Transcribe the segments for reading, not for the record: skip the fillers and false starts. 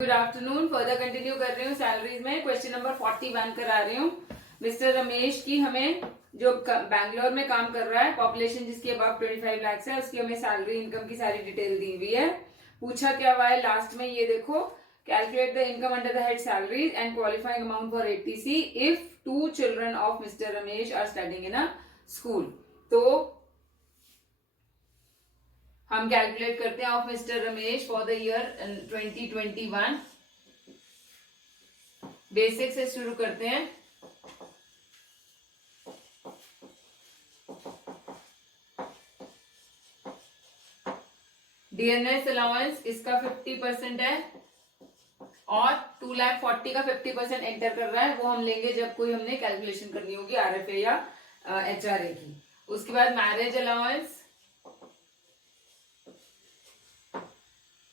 Good afternoon. Further continue कर रही हूँ सैलरीज में। क्वेश्चन नंबर 41 करा रही हूँ। मिस्टर रमेश की हमें जो बैंगलोर में काम कर रहा है, पॉपुलेशन जिसकी अबाउट 25 लाख है, उसकी हमें सैलरी इनकम की सारी डिटेल दी हुई है। पूछा क्या हुआ है लास्ट में, ये देखो, calculate the income under the head salaries and qualifying amount for 80C if 2 children of mister Ramesh are studying in a school. तो हम कैलकुलेट करते हैं of mister Ramesh for the year 2021। Basic से शुरू करते हैं। डीएनएस अलाउंस इसका 50% है और 2,40,000 का 50% एंटर कर रहा है। वो हम लेंगे जब कोई हमने कैलकुलेशन करनी होगी आरएफए या एचआरए की। उसके बाद मैरिज अलाउंस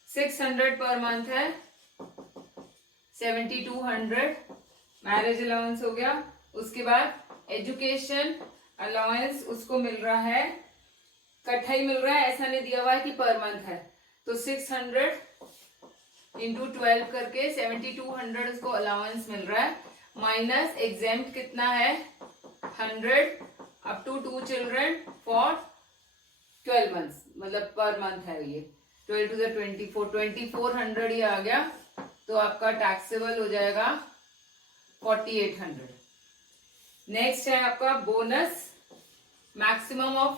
600 पर मंथ है, 7,200 मैरिज अलाउंस हो गया। उसके बाद एजुकेशन अलाउंस उसको मिल रहा है, इकट्ठा ही मिल रहा है, ऐसा नहीं दिया हुआ है कि पर मंथ है। तो 600 इंटू 12 करके 7,200 उसको अलाउंस मिल रहा है, माइनस एग्जेम्प्ट कितना है 100 up to 2 children for 12 months, मतलब पर मंथ है ये। 12 to the 24, 2400 ये आ गया। तो आपका टैक्सेबल हो जाएगा 4800। नेक्स्ट है आपका bonus, maximum of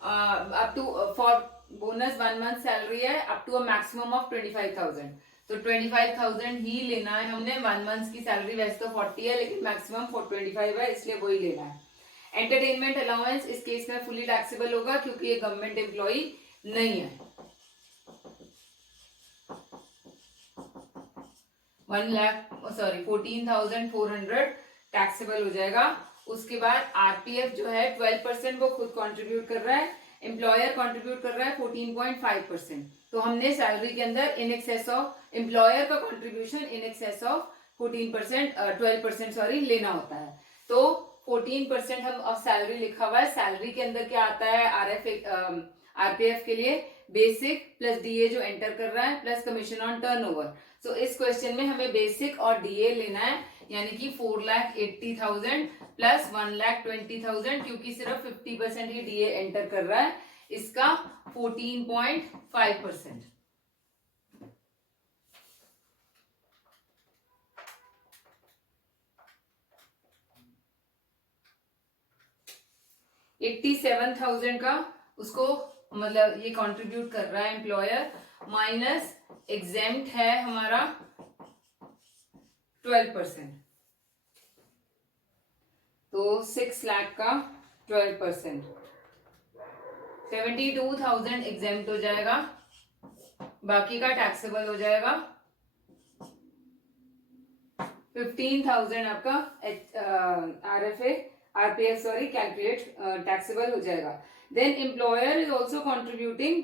up to for bonus 1 month salary है up to a maximum of 25,000। तो 25,000 ही लेना है हमने। 1 मंथ की सैलरी वैसे तो 40 है, लेकिन मैक्सिमम 25 है, इसलिए वही लेना है। एंटरटेनमेंट अलाउंस इस केस में फुली टैक्सेबल होगा क्योंकि ये गवर्नमेंट एम्प्लॉई नहीं है। 14,400 टैक्सेबल हो जाएगा। उसके बाद आरपीएफ जो है 12% वो खुद कंट्रीब्यूट कर रहा है, एम्प्लॉयर कंट्रीब्यूट कर रहा है 14.5%। तो हमने सैलरी के अंदर इन एक्सेस ऑफ एम्प्लॉयर का contribution in excess of 12% sorry लेना होता है। तो 14% हम सैलरी लिखा हुआ है। सैलरी के अंदर क्या आता है आरपीएफ के लिए बेसिक प्लस डीए जो एंटर कर रहा है प्लस कमीशन ऑन टर्नओवर। सो इस क्वेश्चन में हमें बेसिक और डीए लेना है, यानी कि 4,80,000 प्लस 1,20,000, क्योंकि सिर्फ 50% ही डीए एंटर कर रहा है, इसका 14.5%। 87,000 का उसको मतलब ये कंट्रीब्यूट कर रहा है एम्प्लॉयर, माइनस एग्जेम्प्ट है हमारा 12%। तो 6 लाख का 12%, 72,000 एग्जेम्प्ट हो जाएगा, बाकी का टैक्सेबल हो जाएगा। 15,000 आपका आरपीएफ सॉरी कैलकुलेट टैक्सेबल हो जाएगा। Then employer is also contributing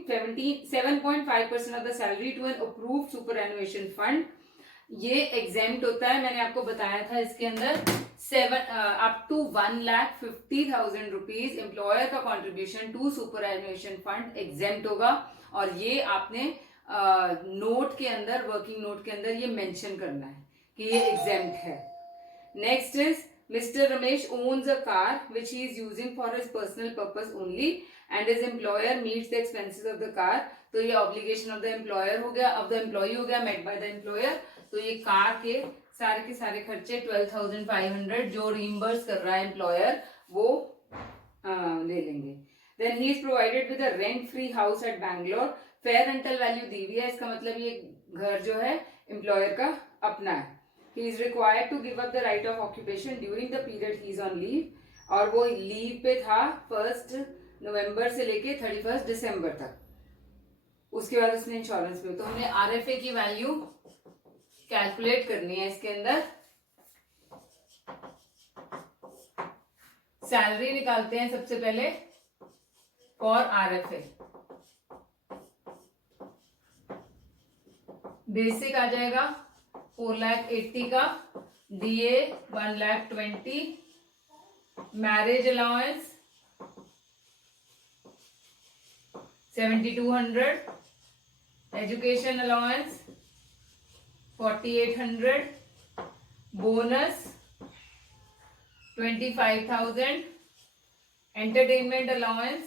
7.5% of the salary to an approved superannuation fund. ये एग्जेम्प्ट होता है, मैंने आपको बताया था इसके अंदर अप टू 1,50,000 रुपीज एम्प्लॉयर का contribution to superannuation fund exempt होगा। और ये आपने नोट के अंदर, वर्किंग नोट के अंदर ये मेंशन करना है कि ये एग्जेम्प्ट है। Next is Mr. Ramesh owns a car which he is using for his personal purpose only and his employer meets the expenses of the car। तो ये obligation of the employer हो गया, of the employee हो गया, met by the employer। तो ये car के सारे खर्चे 12,500 जो reimburse कर रहा है employer वो ले लेंगे। Then he is provided with a rent free house at Bangalore। fair rental value दी हुई है, इसका मतलब ये घर जो है employer का अपना है। He is required to give up the right of occupation during the period he is on leave। और वो लीव पे था 1 नवंबर से लेके 31 दिसंबर तक, उसके बाद उसने इंश्योरेंस पे। तो हमने आरएफए की वैल्यू कैलकुलेट करनी है इसके अंदर। सैलरी निकालते हैं सबसे पहले फॉर आरएफए। बेसिक आ जाएगा 4,80,000 का, DA 1,20,000, marriage allowance 7,200, education allowance 4800, bonus 25,000, entertainment allowance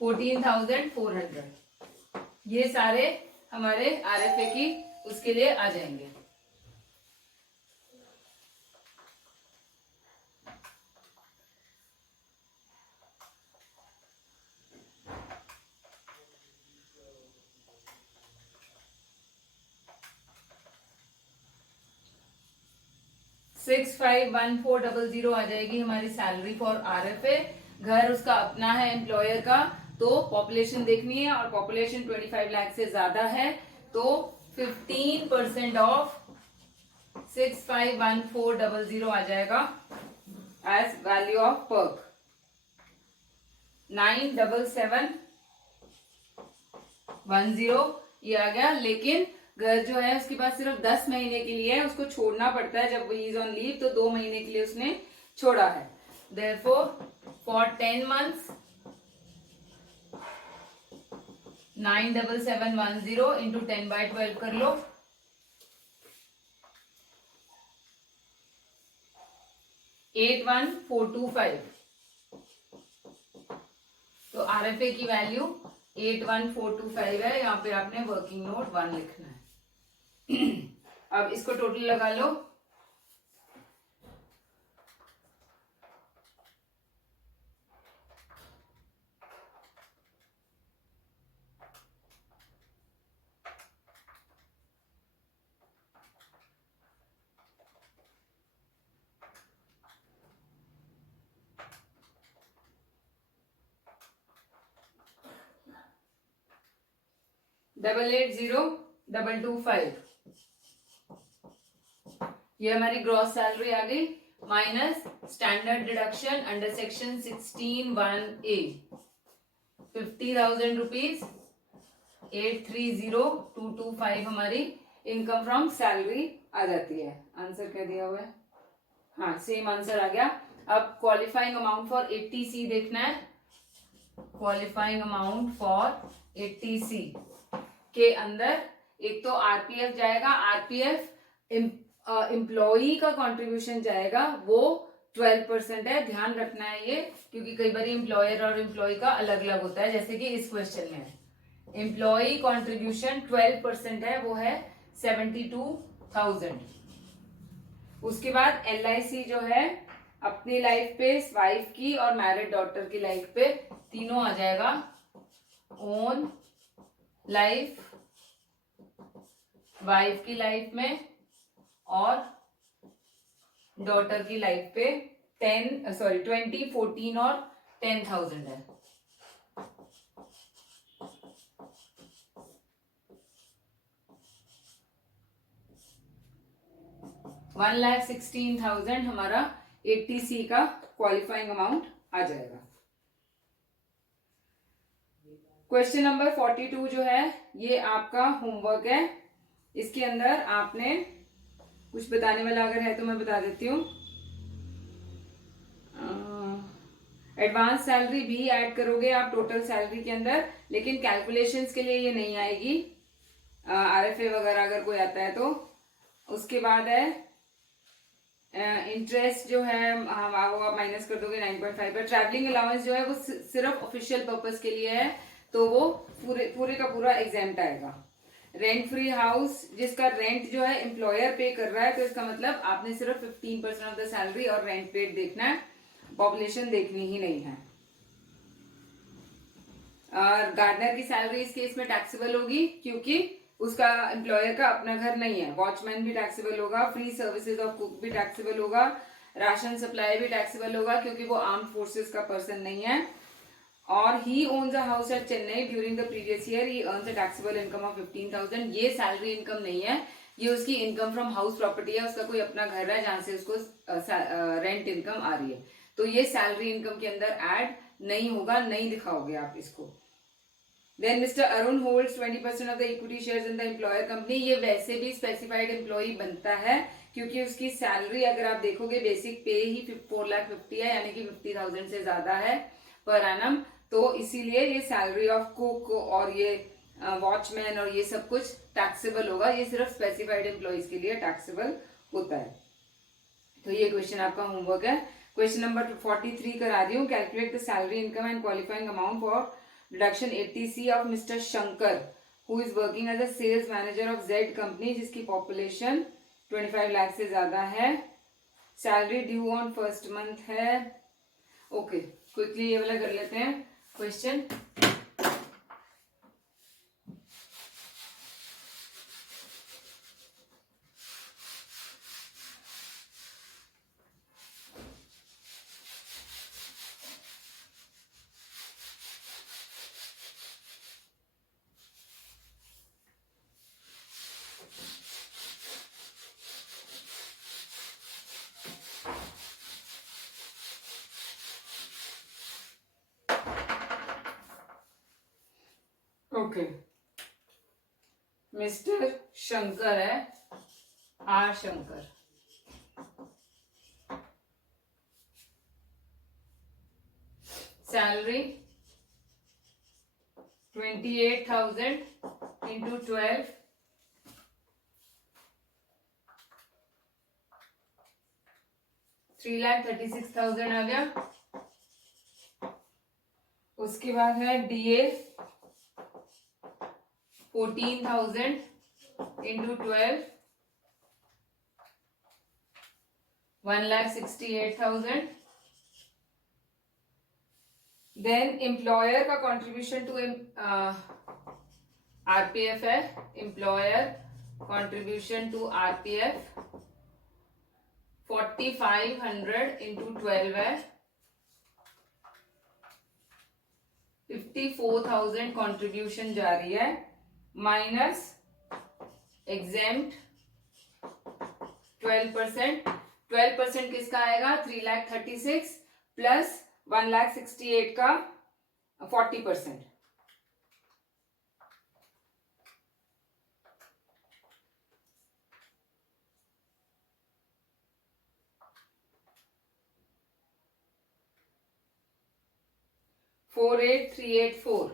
14,400. ये सारे हमारे RFA की उसके लिए आ जाएंगे. $651400 आ जाएगी हमारी सैलरी फॉर RFA. घर उसका अपना है एम्प्लॉयर का, तो पॉपुलेशन देखनी है और पॉपुलेशन 25 लाख से ज्यादा है, तो 15% ऑफ 651400 आ जाएगा एज वैल्यू ऑफ पर्क. 97710 ये आ गया. लेकिन घर जो है उसके पास सिर्फ 10 महीने के लिए है, उसको छोड़ना पड़ता है जब वो इज ऑन लीव, तो 2 महीने के लिए उसने छोड़ा है. Therefore, for 10 months 97710 into 10/12 कर लो. 81425. तो RFA की वैल्यू 81425 है. यहाँ पे आपने वर्किंग नोट 1 लिखना है. अब इसको टोटल लगा लो. डबल 80,225. ये हमारी ग्रॉस सैलरी आ गई minus standard deduction under section 16(1)(a) 50,000 rupees. 830,225 हमारी इनकम फ्रॉम सैलरी आ जाती है. आंसर क्या दिया हुआ है? हाँ, सेम आंसर आ गया. अब क्वालिफाइंग अमाउंट फॉर 80C देखना है. क्वालिफाइंग अमाउंट फॉर 80C के अंदर एक तो RPF जाएगा. RPF एम्प्लॉई का कंट्रीब्यूशन जाएगा, वो 12% है. ध्यान रखना है ये, क्योंकि कई बार एम्प्लॉयर और एम्प्लॉई का अलग अलग होता है. जैसे कि इस क्वेश्चन में एम्प्लॉई कंट्रीब्यूशन 12% है, वो है 72,000. उसके बाद LIC जो है अपनी लाइफ पे, वाइफ की और मैरिड डॉटर की लाइफ पे, तीनों आ जाएगा. ओन लाइफ, वाइफ की लाइफ में और डॉटर की लाइफ पे 20, 14 और 10,000 है. $1,16,000 हमारा 80C का क्वालिफाइंग अमाउंट आ जाएगा. क्वेश्चन नंबर 42 जो है ये आपका होमवर्क है. इसके अंदर आपने कुछ बताने वाला अगर है तो मैं बता देती हूँ. एडवांस सैलरी भी ऐड करोगे आप टोटल सैलरी के अंदर, लेकिन कैलकुलेशंस के लिए ये नहीं आएगी. RFA वगैरह अगर कोई आता है तो. उसके बाद है इंटरेस्ट जो है वो आप माइनस कर दोगे 9.5 पर. ट्रैवलिंग अलाउंस जो है वो सिर्फ ऑफिशियल पर्पस के लिए है, तो वो पूरे का पूरा एग्जाम्प्ट आएगा. रेंट फ्री हाउस जिसका रेंट जो है एम्प्लॉयर पे कर रहा है, तो इसका मतलब आपने सिर्फ 15% ऑफ द सैलरी और रेंट पेड देखना है, पॉपुलेशन देखनी ही नहीं है. और गार्डनर की सैलरी इस केस में टैक्सेबल होगी क्योंकि उसका एम्प्लॉयर का अपना घर नहीं है. वॉचमैन भी टैक्सेबल होगा, फ्री सर्विसेज ऑफ कुक भी टैक्सेबल होगा, राशन सप्लाई भी टैक्सेबल होगा क्योंकि वो आर्म्ड फोर्सेस का पर्सन नहीं है. और he owns a house at Chennai during the previous year, he earns a taxable income of 15,000. ये सैलरी इनकम नहीं है, ये उसकी इनकम फ्रॉम हाउस प्रॉपर्टी है. उसका कोई अपना घर है जहां से उसको रेंट इनकम आ रही है, तो ये सैलरी इनकम के अंदर ऐड नहीं होगा, नहीं दिखाओगे आप इसको. Then Mr. Arun holds 20% of the equity shares in the employer company. ये वैसे भी स्पेसिफाइड एम्प्लॉई बनता है क्योंकि उसकी सैलरी अगर आप देखोगे बेसिक पे ही 4,50,000 है, यानी कि 50,000 से ज्यादा है पर एनम. तो इसीलिए ये सैलरी ऑफ कुक और ये वॉचमैन और ये सब कुछ टैक्सेबल होगा, ये सिर्फ स्पेसिफाइड एम्प्लॉयज के लिए टैक्सेबल होता है। तो ये क्वेश्चन आपका होमवर्क है। क्वेश्चन नंबर 43 करा रही हूँ। Calculate the salary income and qualifying amount for deduction 80C of mister Shankar who is working as a sales manager of Z company, जिसकी पॉपुलेशन 25 लाख से ज्यादा है। Salary due on first month है। Okay, quickly ये वाला कर लेते हैं क्वेश्चन। ओके, मिस्टर शंकर है, आर शंकर। सैलरी 28,000 इंटू 12, 3,36,000 आ गया। उसके बाद है DA 14,000 इंटू 12, 1,68,000। देन एम्प्लॉयर का कंट्रीब्यूशन टू RPF है। Employer contribution to RPF 4,500 into 12 है, 54,000 कंट्रीब्यूशन जा रही है, माइनस एग्जेम्प्ट 12%। 12% किसका आएगा? 3,36,000 प्लस 1,68,000 का 40%। $48,384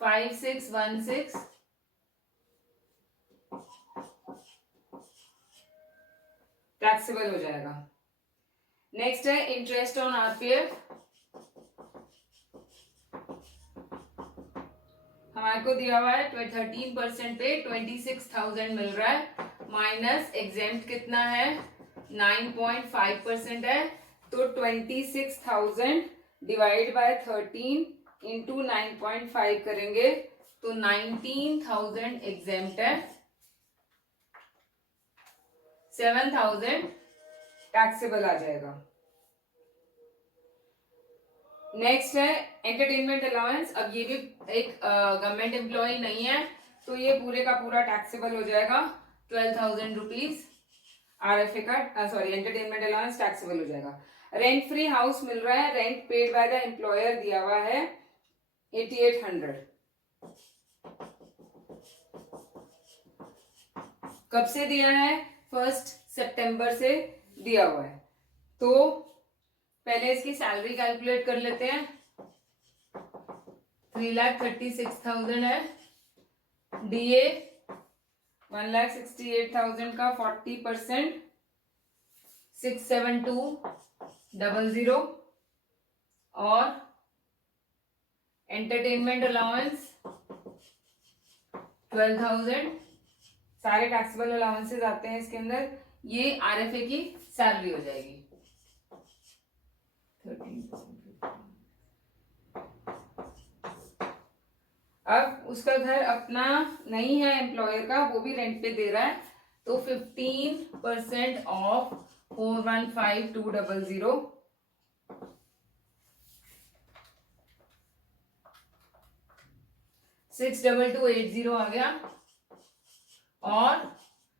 5,616 टैक्सेबल हो जाएगा। नेक्स्ट है इंटरेस्ट ऑन RPF। हमारे को दिया हुआ है 13% पे 26,000 मिल रहा है, माइनस एग्जेम्प्ट कितना है 9.5% है, तो 26,000 डिवाइड बाय 13 इंटू 9.5 करेंगे तो 19,000 एग्जेम्प्ट है, 7,000 टैक्सेबल आ जाएगा। नेक्स्ट है एंटरटेनमेंट अलाउंस। अब ये भी एक गवर्नमेंट एम्प्लॉय नहीं है, तो ये पूरे का पूरा टैक्सेबल हो जाएगा 12,000 रुपीज। RFA का सॉरी एंटरटेनमेंट अलाउंस टैक्सेबल हो जाएगा। रेंट फ्री हाउस मिल रहा है, rent paid by the employer दिया हुआ है 8,800। कब से दिया है? 1 सितंबर से दिया हुआ है। तो पहले इसकी सैलरी कैलकुलेट कर लेते हैं। 3,36,000 है, DA 1,68,000 का 40% 67200 और एंटरटेनमेंट अलाउंस 12,000। सारे टैक्सेबल अलाउंसेस आते हैं इसके अंदर। ये RFA की सैलरी हो जाएगी। अब उसका घर अपना नहीं है एम्प्लॉयर का, वो भी रेंट पे दे रहा है, तो 15% ऑफ 415,200 62280 आ गया। और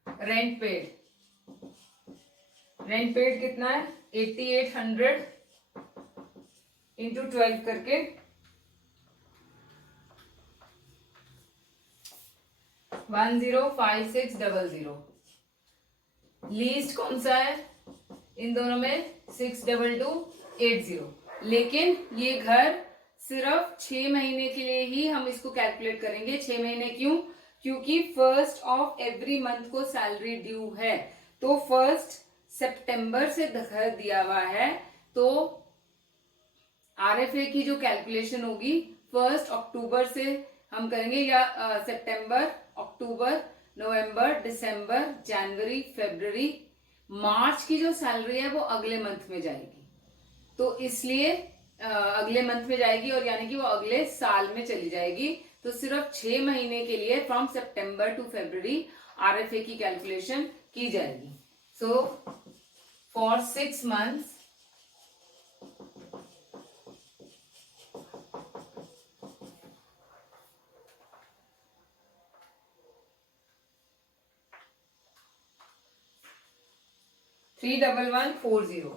रेंट पेड कितना है? 8,800 इंटू 12 करके 105600। लीस्ट कौन सा है? इन दोनों में 62280। लेकिन ये घर सिर्फ 6 महीने के लिए ही हम इसको कैलकुलेट करेंगे। 6 महीने क्यों? क्योंकि 1st ऑफ एवरी मंथ को सैलरी ड्यू है, तो 1 सितंबर से घर दिया हुआ है, तो आरएफए की जो कैलकुलेशन होगी 1 अक्टूबर से हम करेंगे, या सितंबर, अक्टूबर, नवंबर, दिसंबर, जनवरी, फरवरी, मार्च की जो सैलरी है वो अगले मंथ में जाएगी। तो इसलिए अगले मंथ में जाएगी, और यानी कि वो अगले साल में चली जाएगी। तो सिर्फ 6 महीने के लिए फ्रॉम सितंबर टू फरवरी आरएफए की कैलकुलेशन की जाएगी। सो फॉर 6 months $31140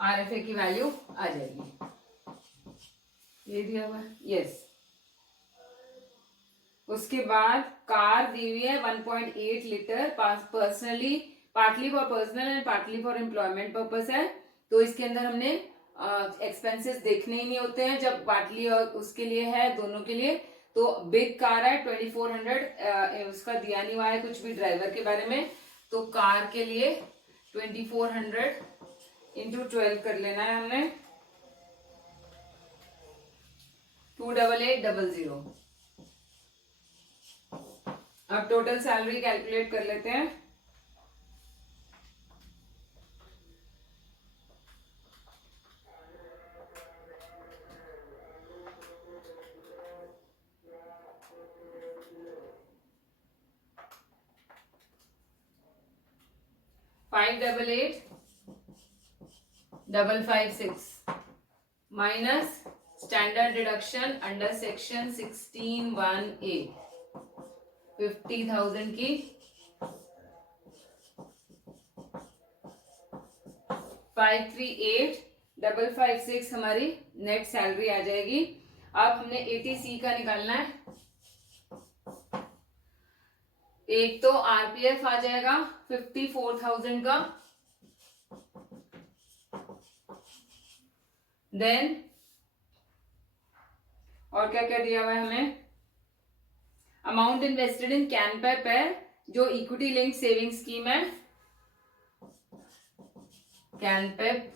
आरएफए की वैल्यू आ जाएगी। ये दिया हुआ है, यस। उसके बाद कार दी हुई है 1.8 litre, personally, partly for personal and partly for employment purpose है। तो इसके अंदर हमने एक्सपेंसेस देखने ही नहीं होते हैं जब पार्टली और उसके लिए है, दोनों के लिए। तो बिग कार है 2400, उसका दिया नहीं हुआ है कुछ भी ड्राइवर के बारे में। तो कार के लिए 2400 इंटू 12 कर लेना है हमने, 28800। अब टोटल सैलरी कैलकुलेट कर लेते हैं। $588,556 minus standard deduction under section 16(1)(a) 50,000 की 538,556 हमारी नेट सैलरी आ जाएगी। अब हमने एटीसी का निकालना है। एक तो आरपीएफ आ जाएगा 54,000 का, देन और क्या क्या दिया हुआ है हमें, अमाउंट इन्वेस्टेड इन कैनपेप है जो इक्विटी लिंक सेविंग स्कीम है, कैनपेप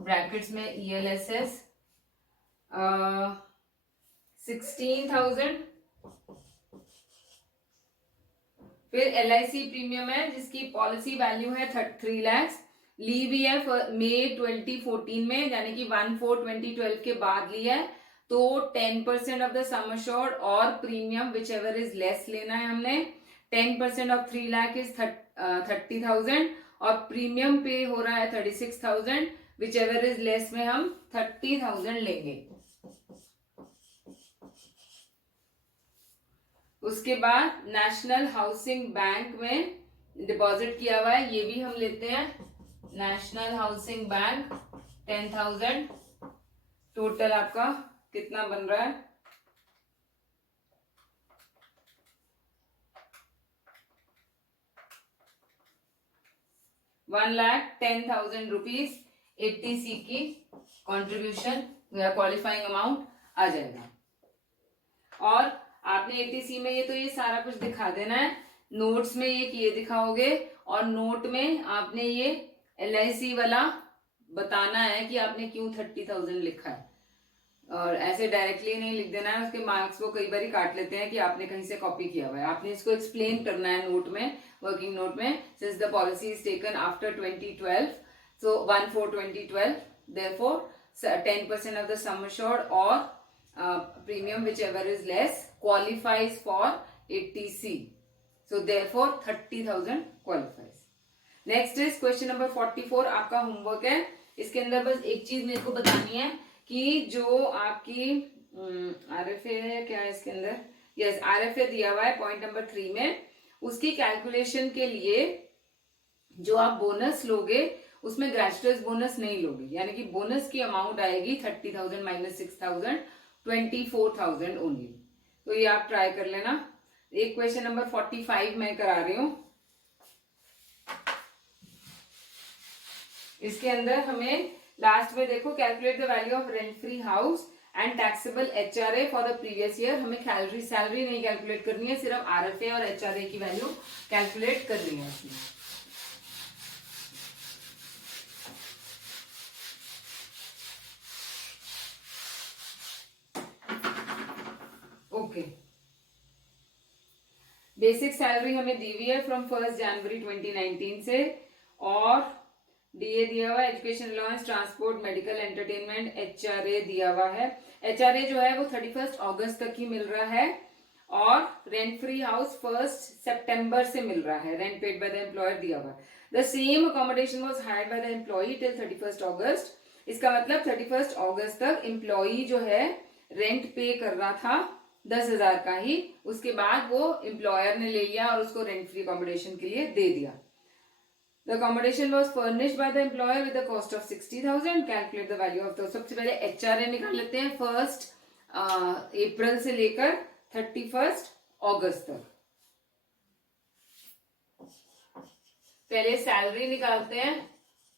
ब्रैकेट्स में ELSS 16,000। फिर LIC प्रीमियम है जिसकी पॉलिसी वैल्यू है 3 लाख, ली भी है मई 2014 में, यानी कि 1/4/2012 के बाद ली है। तो 10% ऑफ द सम अश्योर्ड और premium whichever is less लेना है हमने। 10% ऑफ 3 लाख इज 30,000 और प्रीमियम पे हो रहा है 36,000, विच एवर इज लेस में हम 30,000 लेंगे। उसके बाद नेशनल हाउसिंग बैंक में डिपॉजिट किया हुआ है, ये भी हम लेते हैं। नेशनल हाउसिंग बैंक 10,000, टोटल आपका कितना बन रहा है, 1,10,000 रुपीज 80C की कंट्रीब्यूशन या क्वालिफाइंग अमाउंट आ जाएगा। और आपने 80C में ये सारा कुछ दिखा देना है, नोट्स में ये दिखाओगे, और नोट में आपने ये LIC वाला बताना है कि आपने क्यों 30,000 लिखा है, और ऐसे डायरेक्टली नहीं लिख देना है। उसके मार्क्स को कई बार काट लेते हैं कि आपने कहीं से कॉपी किया हुआ है। आपने इसको एक्सप्लेन करना है नोट में, वर्किंग नोट में, since the policy is taken after 2012, so 1/4/2012, therefore 10% of the sum assured और premium whichever is less qualifies for 80C, so therefore 30,000 qualifies. Next is question number 44, आपका homework है। इसके अंदर बस एक चीज मेरे को बतानी है कि जो आपकी RFA है, क्या है इसके अंदर, यस RFA दिया हुआ है पॉइंट नंबर 3 में, उसकी कैलकुलेशन के लिए जो आप बोनस लोगे उसमें ग्रेजुएट्स बोनस नहीं लोगे, यानी कि बोनस की अमाउंट आएगी 30,000 माइनस 6,000, 24,000 ओनली। तो ये आप ट्राई कर लेना। एक क्वेश्चन नंबर 45 मैं करा रही हूं। इसके अंदर हमें लास्ट में देखो calculate the value of rent free house and taxable HRA for the previous year. हमें सैलरी नहीं कैलकुलेट करनी है, सिर्फ RFA और HRA की वैल्यू कैलकुलेट करनी है इसमें। ओके, बेसिक सैलरी हमें दी हुई है फ्रॉम 1 जनवरी 2019 से, और डीए दिया हुआ है, education allowance, transport, medical, entertainment, HRA दिया हुआ है। HRA जो है वो 31 अगस्त तक ही मिल रहा है, और रेंट फ्री हाउस 1 सितंबर से मिल रहा है। Rent paid by the employer दिया हुआ है। The same accommodation was hired by the employee till 31 अगस्त। इसका मतलब 31 अगस्त तक एम्प्लॉई जो है रेंट पे कर रहा था 10,000 का ही, उसके बाद वो एम्प्लॉयर ने ले लिया और उसको रेंट फ्री अकोमोडेशन के लिए दे दिया। The accommodation was furnished by the employer with the cost of 60,000. Calculate the value of the, सबसे पहले HRA निकाल लेते हैं 1 अप्रैल से लेकर 31 अगस्त तक। पहले सैलरी निकालते हैं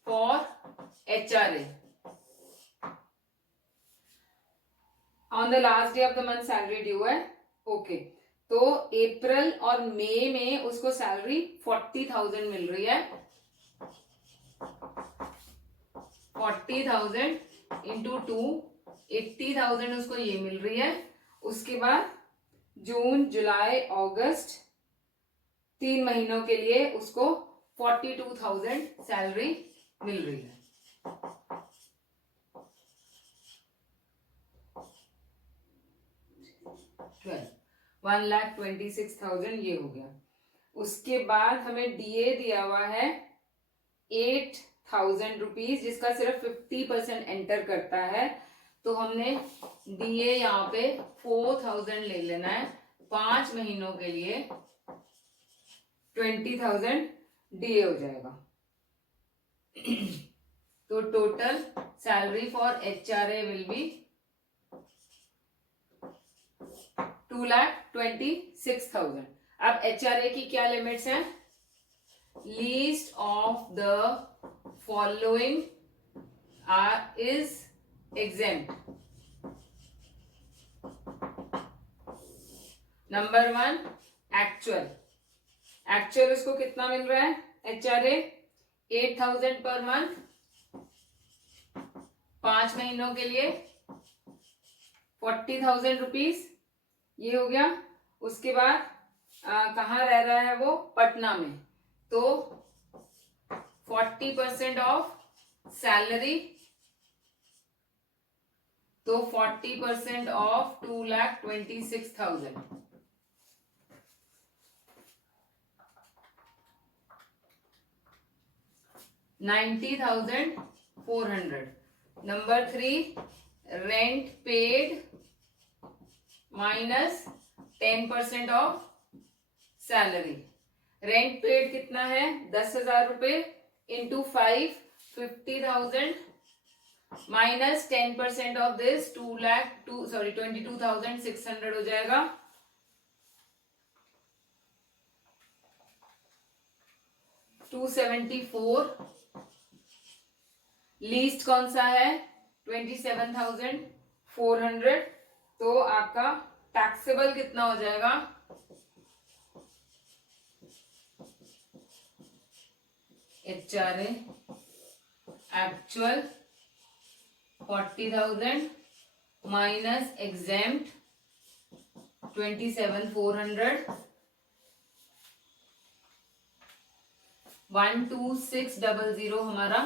for HRA। On the last day of the month salary due है। ओके, तो अप्रैल और मई में उसको सैलरी 40,000 मिल रही है। 40,000 इंटू 2, 80,000 उसको ये मिल रही है। उसके बाद जून, जुलाई, अगस्त 3 महीनों के लिए उसको 42,000 सैलरी मिल रही है। 1,26,000 ये हो गया। उसके बाद हमें डीए दिया हुआ है 8,000 रुपीज, जिसका सिर्फ 50% एंटर करता है। तो हमने डीए यहाँ पे 4,000 ले लेना है। 5 महीनों के लिए 20,000 डीए हो जाएगा। तो total salary for HRA will be 2,26,000। अब HRA की क्या लिमिट्स हैं? Least of the following is exempt. Number 1, actual उसको कितना मिल रहा है? HRA 8,000 पर मंथ, 5 महीनों के लिए 40,000 रुपीज, ये हो गया। उसके बाद कहाँ रह रहा है वो? पटना में। तो 40% ऑफ सैलरी, तो 40% of 2,26,000। 90,400। Number 3, rent paid minus 10% of salary. Rent paid कितना है? 10,000 रुपए इंटू 5, 50,000 माइनस 10% ऑफ दिस 22,600 हो जाएगा। $274। लीस्ट कौन सा है? 27,400। तो आपका टैक्सेबल कितना हो जाएगा? HRA एक्चुअल 40,000 माइनस एग्जेम्प्ट 27,400, 12600 हमारा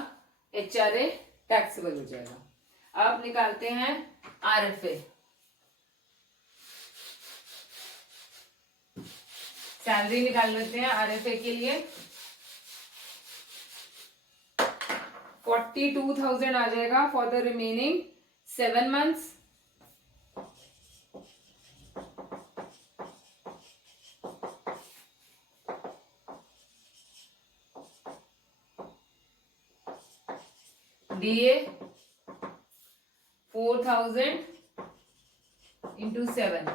HRA टैक्सेबल हो जाएगा। अब निकालते हैं RFA। सैलरी निकाल लेते हैं RFA के लिए। 42,000 आ जाएगा for the remaining 7 months। DA 4,000 into 7।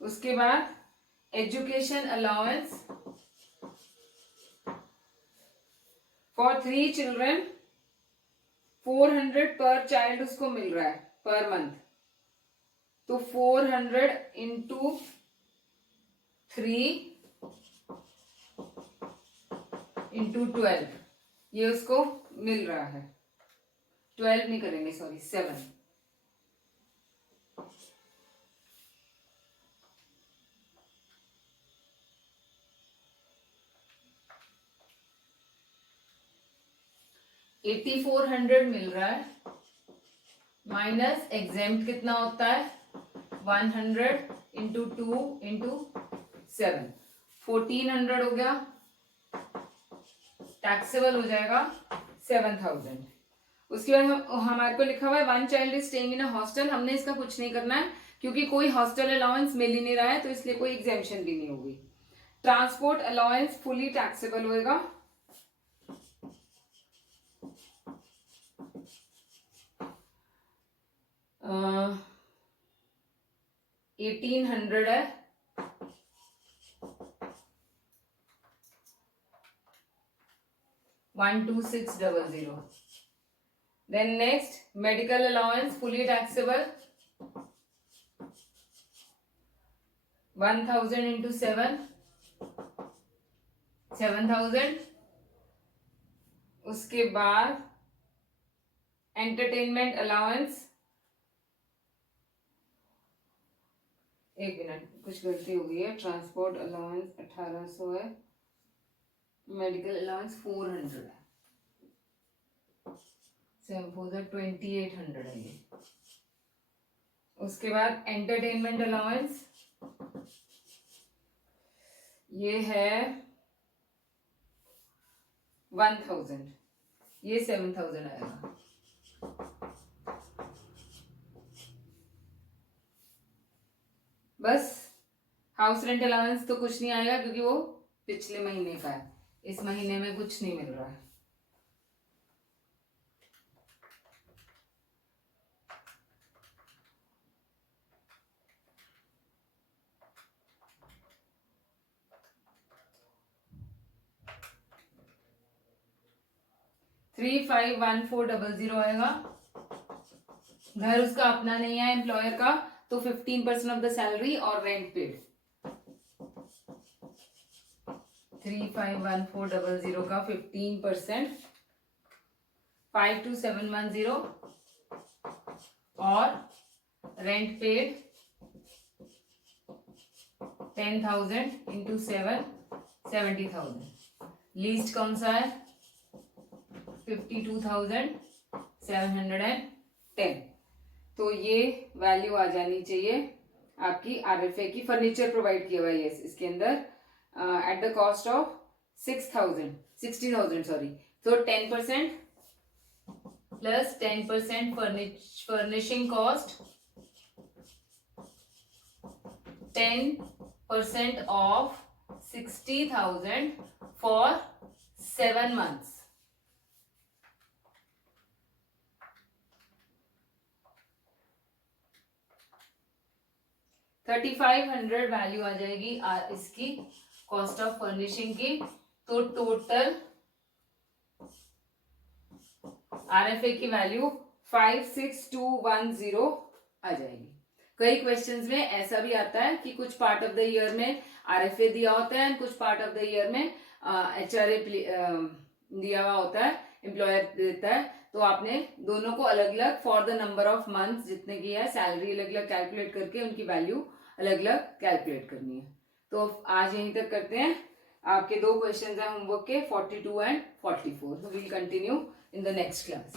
उसके बाद एजुकेशन अलाउंस फॉर 3 चिल्ड्रन 400 पर चाइल्ड उसको मिल रहा है पर मंथ, तो 400 इंटू 3 इंटू 12 ये उसको मिल रहा है. 12 नहीं करेंगे, सॉरी 7. $8400 मिल रहा है माइनस एग्जेम्प्ट कितना होता है 100 इंटू 2 इंटू 7, 1400 हो गया. टैक्सेबल हो जाएगा 7000. उसके बाद हमारे को लिखा हुआ है 1 child is staying in a hostel. हमने इसका कुछ नहीं करना है क्योंकि कोई हॉस्टल अलाउंस मिल ही नहीं रहा है, तो इसलिए कोई एग्जेम्पशन भी नहीं होगी. ट्रांसपोर्ट अलाउंस फुली टैक्सेबल होएगा. 1800 है. $12600. Then next, medical allowance fully taxable 1000 into 7, 7000. उसके बाद एंटरटेनमेंट अलाउंस, एक मिनट कुछ गलती हो गई है. ट्रांसपोर्ट अलाउंस 1800 है, मेडिकल अलाउंस 400 है, 2800 है ये. उसके बाद एंटरटेनमेंट अलाउंस ये है 1000, ये 7000 आएगा. बस हाउस रेंट अलाउंस तो कुछ नहीं आएगा क्योंकि वो पिछले महीने का है, इस महीने में कुछ नहीं मिल रहा है. $351400 आएगा. घर उसका अपना नहीं है, एम्प्लॉयर का, तो 15% ऑफ द सैलरी और रेंट पेड. 351400 का 15% 52710 और रेंट पेड 10,000 इंटू 7, 70,000. लीस्ट कौन सा है 52,710. तो ये वैल्यू आ जानी चाहिए आपकी RFA की. फर्नीचर प्रोवाइड किया हुआ है इसके अंदर at the cost of 60,000 sorry. तो 10% plus 10% furnishing cost, 10% of 60,000 for 7 months. $3500 value आ जाएगी इसकी कॉस्ट ऑफ फर्निशिंग की. तो टोटल RFA की वैल्यू 56210 आ जाएगी. कई क्वेश्चंस में ऐसा भी आता है कि कुछ पार्ट ऑफ द ईयर में RFA दिया होता है, कुछ पार्ट ऑफ द ईयर में HRA दिया हुआ होता है, एम्प्लॉयर देता है. तो आपने दोनों को अलग अलग for the number of months जितने की है सैलरी अलग अलग कैलकुलेट करके उनकी वैल्यू अलग अलग कैलकुलेट करनी है. तो आज यहीं तक करते हैं. आपके 2 क्वेश्चंस हैं होमवर्क के 42 and 44. We'll continue in the next class.